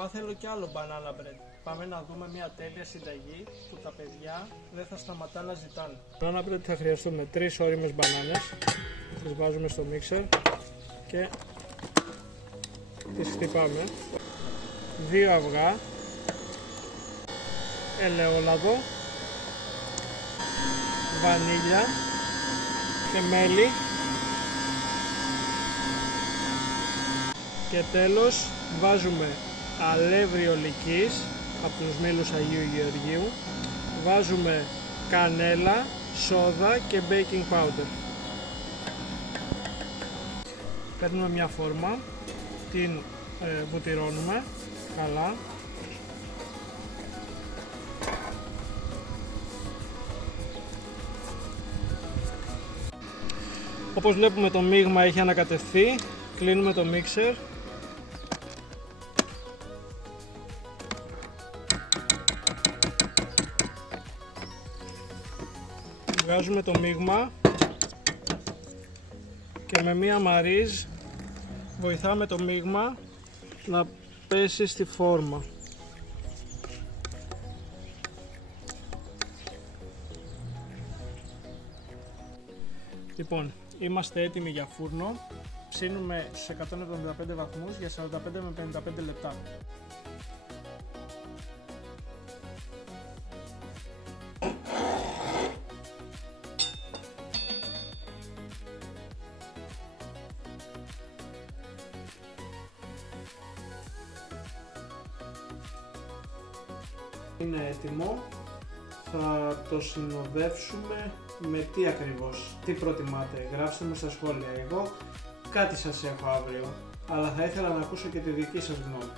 Μαμά, θέλω κι άλλο banana bread. Πάμε να δούμε μια τέλεια συνταγή που τα παιδιά δεν θα σταματά να ζητάνε. Banana bread θα χρειαστούμε 3 ώριμες μπανάνες. Τις βάζουμε στο μίξερ και τις χτυπάμε. 2 αυγά, ελαιόλαδο, βανίλια και μέλι. Και τέλος βάζουμε αλεύρι ολικής από τους μήλους Αγίου Γεωργίου, βάζουμε κανέλα, σόδα και baking powder. Παίρνουμε μια φόρμα, την βουτυρώνουμε καλά. Όπως βλέπουμε το μείγμα έχει ανακατευθεί, κλείνουμε το μίξερ. Βγάζουμε το μείγμα και με μία μαρίζ βοηθάμε το μείγμα να πέσει στη φόρμα. Λοιπόν, είμαστε έτοιμοι για φούρνο. Ψήνουμε στους 175 βαθμούς για 45 με 55 λεπτά. Είναι έτοιμο. Θα το συνοδεύσουμε με τι ακριβώς, τι προτιμάτε, γράψτε μου στα σχόλια. Εγώ κάτι σας έχω αύριο, αλλά θα ήθελα να ακούσω και τη δική σας γνώμη.